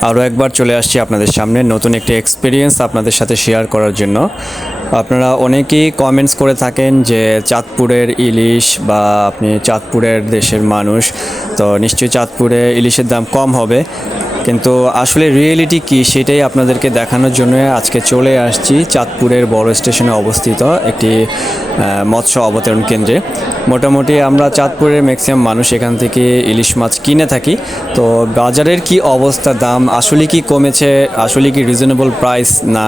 আরও একবার চলে আসছি আপনাদের সামনে। নতুন একটি এক্সপিরিয়েন্স আপনাদের সাথে শেয়ার করার জন্য। আপনারা অনেকেই কমেন্টস করে থাকেন যে চাঁদপুরের ইলিশ বা আপনি চাঁদপুরের দেশের মানুষ, তো নিশ্চয়ই চাঁদপুরে ইলিশের দাম কম হবে। কিন্তু আসলে রিয়েলিটি কি সেটাই আপনাদেরকে দেখানোর জন্য আজকে চলে আসছি চাঁদপুরের বড় স্টেশনে অবস্থিত একটি মৎস্য অবতরণ কেন্দ্রে। মোটামুটি আমরা চাঁদপুরের ম্যাক্সিমাম মানুষ এখান থেকে ইলিশ মাছ কিনে থাকি। তো বাজারের কি অবস্থা, দাম আসলে কি কমেছে, আসলে কি রিজনেবল প্রাইস না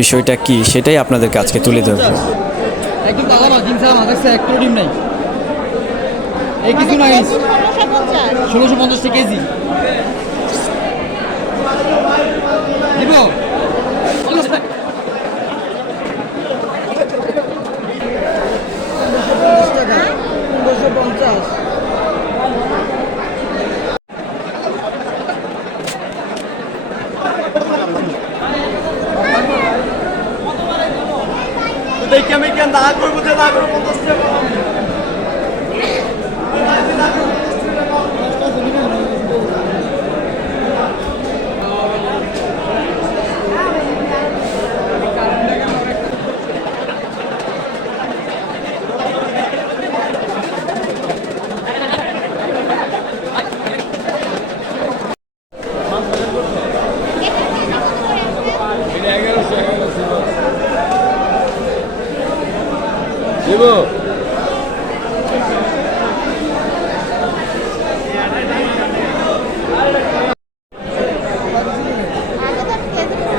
বিষয়টা কি সেটাই আপনাদেরকে আজকে তুলে ধরব। একদম দাদা মাছ ডিম ছাড়া মাছ আছে এক কিলো ডিম নাই এই কিছু নাই ষোলোশো পঞ্চাশ ষোলোশো পঞ্চাশ টাকা কেজি দিব পনেরোশো পঞ্চাশ দেখি আমি কেন না করব যে না করব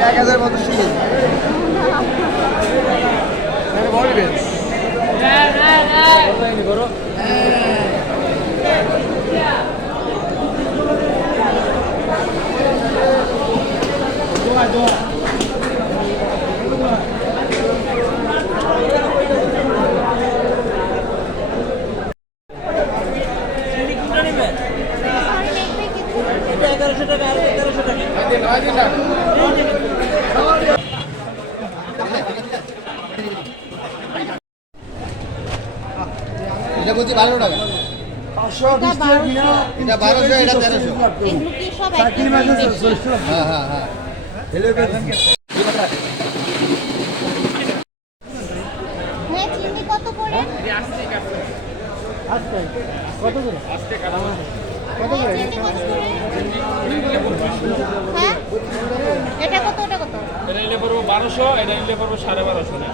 এক হাজার পঞ্চাশ শুধু বলবেন এটা বলছি বারো টাকা। এটা বারোশো এটা তেরোশো। হ্যাঁ হ্যাঁ হ্যাঁ। হ্যাঁ কত করে? কত করে? এটা কত ওটা কত? এটা নিলে পড়ব বারোশো এটা নিলে পড়ব সাড়ে বারোশো না।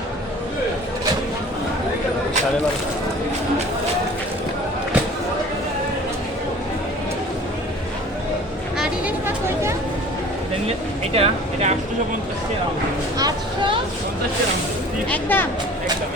মাছ ওইটা এটা এটা? এটা আটশো? পঞ্চাশ একদম একদম।